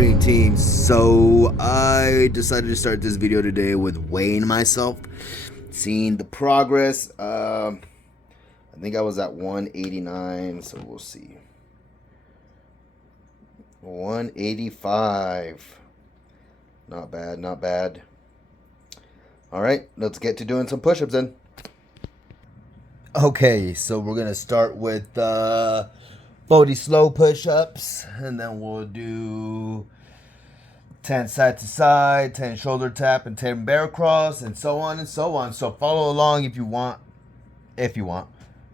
Dream Team. So I decided to start this video today with weighing myself, seeing the progress. I think I was at 189, so we'll see. 185. Not bad, not bad. All right, let's get to doing some push-ups then. Okay, so we're gonna start with 40 slow push-ups, and then we'll do 10 side to side, 10 shoulder tap, and 10 bear crawls, and so on and so on. So follow along if you want,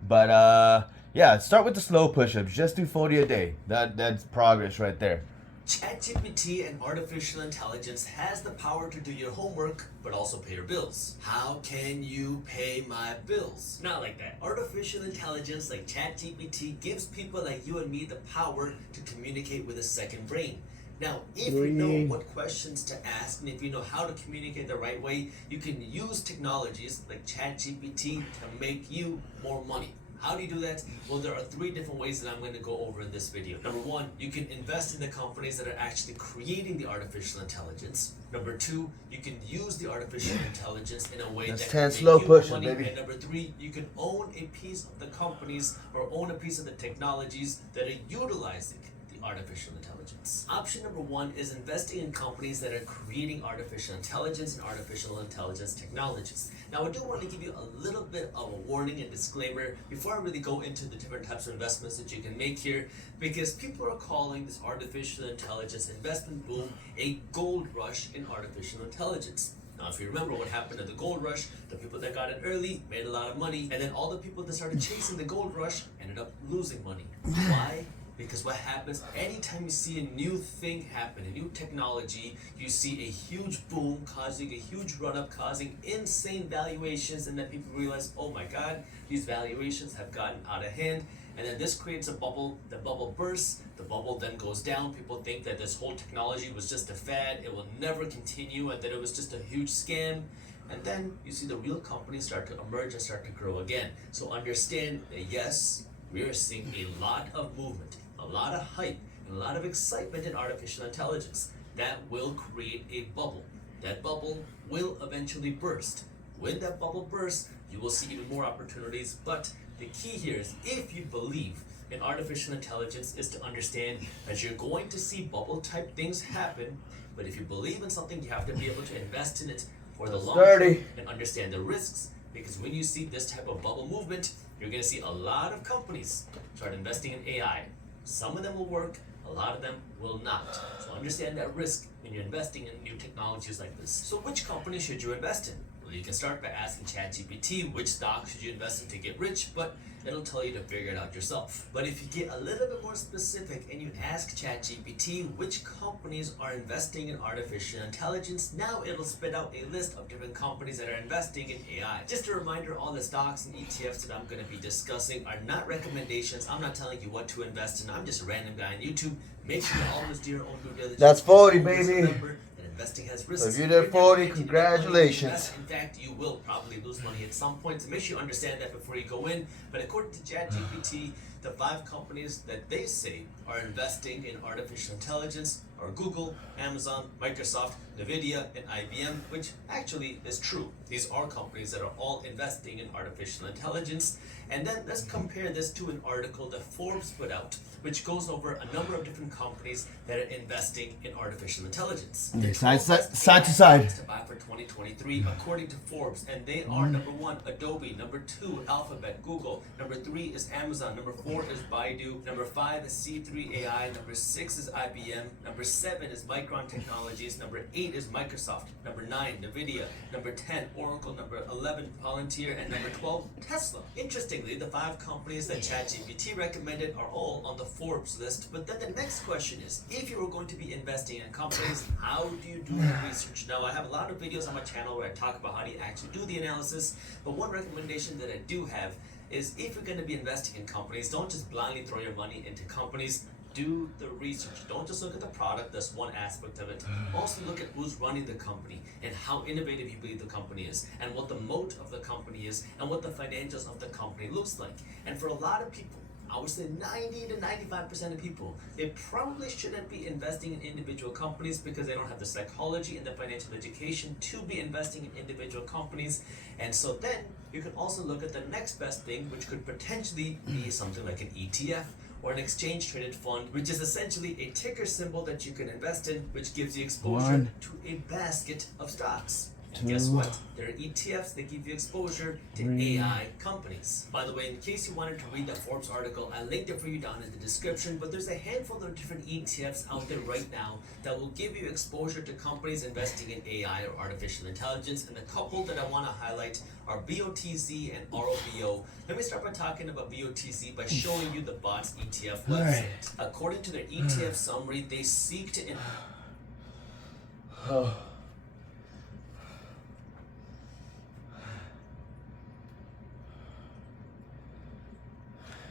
But yeah, start with the slow push-ups. Just do 40 a day. That's progress right there. ChatGPT and artificial intelligence has the power to do your homework, but also pay your bills. How can you pay my bills? Not like that. Artificial intelligence like ChatGPT gives people like you and me the power to communicate with a second brain. Now, if you know what questions to ask and if you know how to communicate the right way, you can use technologies like ChatGPT to make you more money. How do you do that? Well, there are 3 different ways that I'm going to go over in this video. Number 1, you can invest in the companies that are actually creating the artificial intelligence. Number 2, you can use the artificial intelligence in a way that can make you more money. And number 3, you can own a piece of the companies or own a piece of the technologies that are utilizing artificial intelligence. Option number 1 is investing in companies that are creating artificial intelligence and artificial intelligence technologies. Now, I do want to give you a little bit of a warning and disclaimer before I really go into the different types of investments that you can make here, because people are calling this artificial intelligence investment boom a gold rush in artificial intelligence. Now, if you remember what happened at the gold rush, the people that got it early made a lot of money, and then all the people that started chasing the gold rush ended up losing money. Why? Because what happens, anytime you see a new thing happen, a new technology, you see a huge boom causing a huge run-up, causing insane valuations, and then people realize, oh my God, these valuations have gotten out of hand, and then this creates a bubble, the bubble bursts, the bubble then goes down, people think that this whole technology was just a fad, it will never continue, and that it was just a huge scam, and then you see the real companies start to emerge and start to grow again. So understand that yes, we are seeing a lot of movement, a lot of hype, and a lot of excitement in artificial intelligence. That will create a bubble. That bubble will eventually burst. When that bubble bursts, you will see even more opportunities. But the key here is, if you believe in artificial intelligence, is to understand that you're going to see bubble type things happen. But if you believe in something, you have to be able to invest in it for the long term and understand the risks. Because when you see this type of bubble movement, you're going to see a lot of companies start investing in AI. Some of them will work, a lot of them will not. So understand that risk when you're investing in new technologies like this. So which company should you invest in? Well, you can start by asking ChatGPT which stock should you invest in to get rich, but it'll tell you to figure it out yourself. But if you get a little bit more specific and you ask ChatGPT which companies are investing in artificial intelligence, now it'll spit out a list of different companies that are investing in AI. Just a reminder, all the stocks and ETFs that I'm going to be discussing are not recommendations. I'm not telling you what to invest in. I'm just a random guy on YouTube. Make sure you always do your own due diligence. That's 40, baby. Remember, investing has risks. If you did 40, congratulations. In fact, you will probably lose money at some point, so make sure you understand that before you go in. But according to ChatGPT, the 5 companies that they say are investing in artificial intelligence are Google, Amazon, Microsoft, Nvidia, and IBM, which actually is true. These are companies that are all investing in artificial intelligence. And then let's compare this to an article that Forbes put out, which goes over a number of different companies that are investing in artificial intelligence. Side to side. To buy for 2023, according to Forbes, and they are number 1, Adobe, number 2, Alphabet, Google, number 3 is Amazon, number 4 is Baidu, number 5 is C3 AI, number 6 is IBM, number 7 is Micron Technologies, number 8 is Microsoft, number 9 Nvidia, number 10 Oracle, number 11 Palantir, and number 12 Tesla. Interestingly, the 5 companies that ChatGPT recommended are all on the Forbes list. But then the next question is, if you were going to be investing in companies, how do you do the research? Now, I have a lot of videos on my channel where I talk about how do you actually do the analysis, but one recommendation that I do have is, if you're going to be investing in companies, don't just blindly throw your money into companies. Do the research. Don't just look at the product, that's one aspect of it. Also look at who's running the company and how innovative you believe the company is, and what the moat of the company is, and what the financials of the company looks like. And for a lot of people, I would say 90 to 95% of people, they probably shouldn't be investing in individual companies because they don't have the psychology and the financial education to be investing in individual companies. And so then you can also look at the next best thing, which could potentially be something like an ETF or an exchange traded fund, which is essentially a ticker symbol that you can invest in, which gives you exposure to a basket of stocks. And guess what? There are ETFs that give you exposure to AI companies. By the way, in case you wanted to read that Forbes article, I linked it for you down in the description, but there's a handful of different ETFs out there right now that will give you exposure to companies investing in AI or artificial intelligence. And the couple that I want to highlight are BOTZ and ROBO. Let me start by talking about BOTZ by showing you the BOTS ETF website. According to their ETF summary, they seek to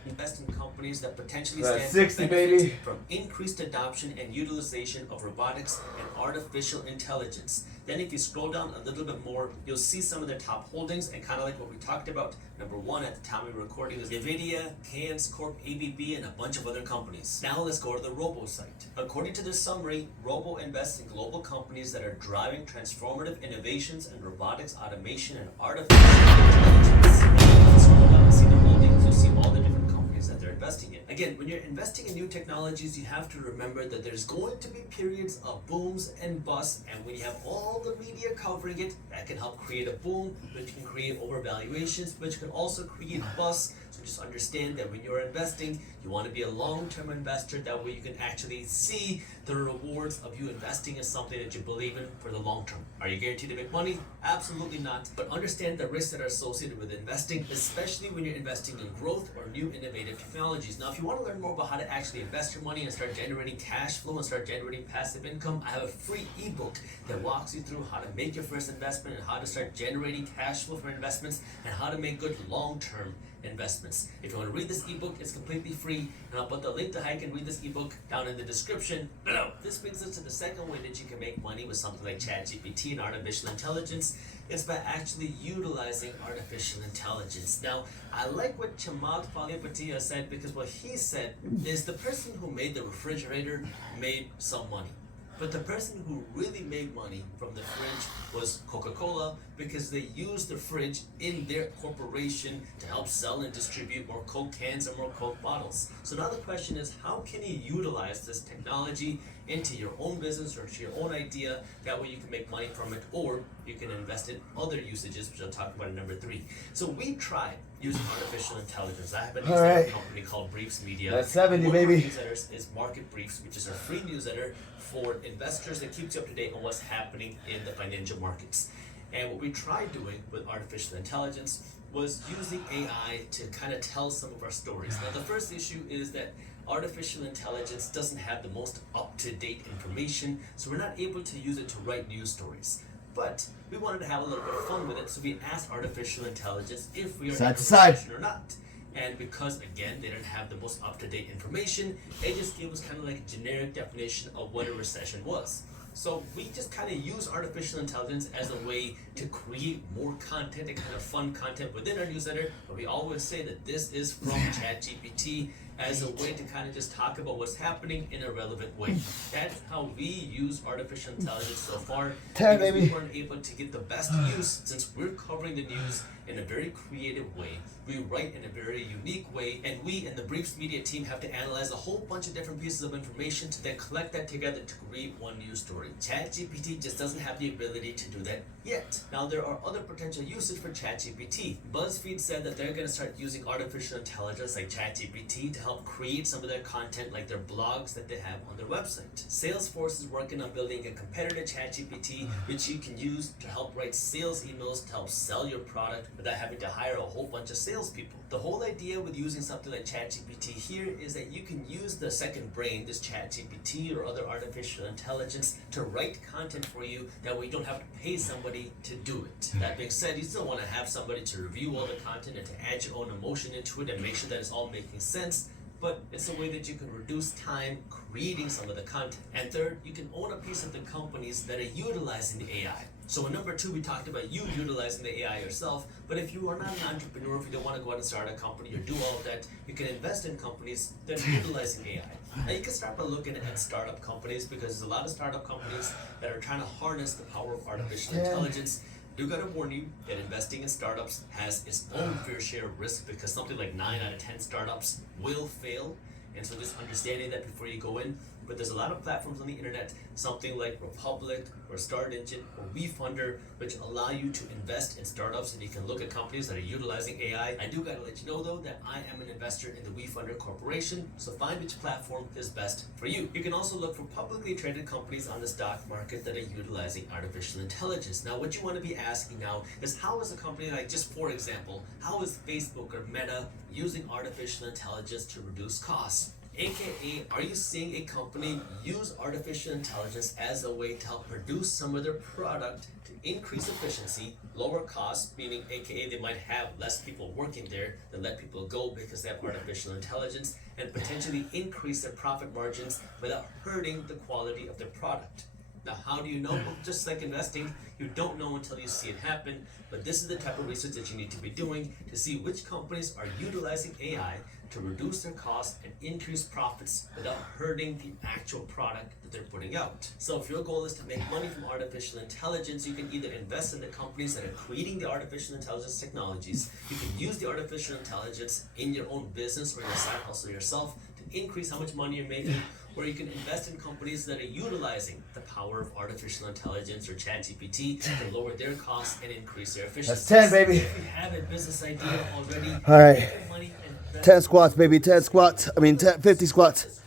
invest in companies that potentially stand to 60, benefit baby. from increased adoption and utilization of robotics and artificial intelligence. Then if you scroll down a little bit more, you'll see some of their top holdings, and kind of like what we talked about, number one at the time we were recording is NVIDIA, Kans Corp, ABB, and a bunch of other companies. Now let's go to the Robo site. According to this summary, Robo invests in global companies that are driving transformative innovations in robotics, automation, and artificial intelligence. If you scroll down and see the holdings, you'll see all the different companies that they're investing in. Again, when you're investing in new technologies, you have to remember that there's going to be periods of booms and busts, and when you have all the media covering it, that can help create a boom, which can create overvaluations, which can also create busts. So just understand that when you're investing, you want to be a long-term investor. That way you can actually see the rewards of you investing in something that you believe in for the long term. Are you guaranteed to make money? Absolutely not. But understand the risks that are associated with investing, especially when you're investing in growth or new innovative technologies. Now, if you want to learn more about how to actually invest your money and start generating cash flow and start generating passive income, I have a free ebook that walks you through how to make your first investment and how to start generating cash flow from investments and how to make good long-term investments. If you want to read this ebook, it's completely free, and I'll put the link to how you can read this ebook down in the description below. This brings us to the second way that you can make money with something like ChatGPT and artificial intelligence. It's by actually utilizing artificial intelligence. Now, I like what Chamath Palihapitiya said, because what he said is the person who made the refrigerator made some money. But the person who really made money from the fridge was Coca-Cola, because they used the fridge in their corporation to help sell and distribute more Coke cans and more Coke bottles. So now the question is, how can you utilize this technology into your own business or to your own idea? That way you can make money from it, or you can invest in other usages, which I'll talk about in number 3. So we tried using artificial intelligence. I have a newsletter company called Briefs Media. That's 70, One of our baby. newsletters is Market Briefs, which is our free newsletter for investors that keeps you up to date on what's happening in the financial markets. And what we tried doing with artificial intelligence was using AI to kind of tell some of our stories. Now, the first issue is that artificial intelligence doesn't have the most up-to-date information, so we're not able to use it to write news stories. But we wanted to have a little bit of fun with it, so we asked artificial intelligence if we are in a recession or not. And because, again, they didn't have the most up-to-date information, they just gave us kind of like a generic definition of what a recession was. So we just kind of use artificial intelligence as a way to create more content and kind of fun content within our newsletter. But we always say that this is from ChatGPT as a way to kind of just talk about what's happening in a relevant way. That's how we use artificial intelligence so far. Because we weren't able to get the best use, since we're covering the news in a very creative way. We write in a very unique way, and we in the Briefs Media team have to analyze a whole bunch of different pieces of information to then collect that together to create one news story. ChatGPT just doesn't have the ability to do that yet. Now, there are other potential uses for ChatGPT. BuzzFeed said that they're going to start using artificial intelligence like ChatGPT to help create some of their content, like their blogs that they have on their website. Salesforce is working on building a competitor to ChatGPT, which you can use to help write sales emails to help sell your product without having to hire a whole bunch of salespeople. The whole idea with using something like ChatGPT here is that you can use the second brain, this ChatGPT or other artificial intelligence, to write content for you. That way you don't have to pay somebody to do it. That being said, you still want to have somebody to review all the content and to add your own emotion into it and make sure that it's all making sense. but it's a way that you can reduce time creating some of the content. And third, you can own a piece of the companies that are utilizing the AI. So in number 2, we talked about you utilizing the AI yourself, but if you are not an entrepreneur, if you don't want to go out and start a company or do all of that, you can invest in companies that are utilizing AI. Now you can start by looking at startup companies, because there's a lot of startup companies that are trying to harness the power of artificial intelligence. Do gotta warn you that investing in startups has its own fair share of risk, because something like 9 out of 10 startups will fail. And so just understanding that before you go in. But there's a lot of platforms on the internet, something like Republic or Start Engine or WeFunder, which allow you to invest in startups, and you can look at companies that are utilizing AI. I do gotta let you know though that I am an investor in the WeFunder Corporation, so find which platform is best for you. You can also look for publicly traded companies on the stock market that are utilizing artificial intelligence. Now what you want to be asking now is, how is a company like, just for example, how is Facebook or Meta using artificial intelligence to reduce costs? AKA, are you seeing a company use artificial intelligence as a way to help produce some of their product to increase efficiency, lower costs, meaning AKA they might have less people working there, then let people go because they have artificial intelligence, and potentially increase their profit margins without hurting the quality of their product. Now, how do you know? Well, just like investing, you don't know until you see it happen, but this is the type of research that you need to be doing to see which companies are utilizing AI to reduce their costs and increase profits without hurting the actual product that they're putting out. So if your goal is to make money from artificial intelligence, you can either invest in the companies that are creating the artificial intelligence technologies. You can use the artificial intelligence in your own business or your side hustle yourself to increase how much money you're making, or you can invest in companies that are utilizing the power of artificial intelligence or ChatGPT to lower their costs and increase their efficiency. That's 10, baby. If you have a business idea already, All right. make money and invest. 10 squats, baby. 10 squats. 50 squats.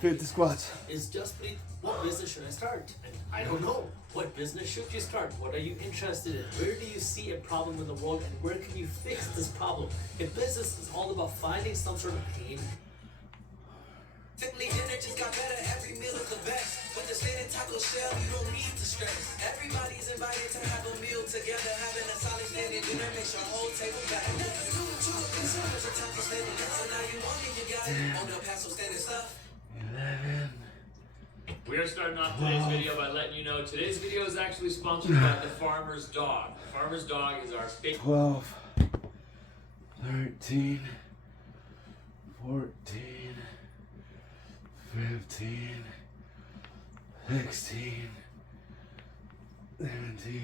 50 squats. Is just what business should I start? And I don't know. What business should you start? What are you interested in? Where do you see a problem in the world, and where can you fix this problem? If business is all about finding some sort of pain, Simply dinner just got better, every meal is the best. With the standard taco shell, you don't need to stress. Everybody's invited to have a meal together. Having a solid standard dinner makes your whole table better. Never knew what you were concerned with a taco standard. So now you want it, you got it. On El Paso standard stuff. 11. We are starting off today's video by letting you know today's video is actually sponsored by the Farmer's Dog. The Farmer's Dog is our state. 12. 13. 14. 15, 16, 17,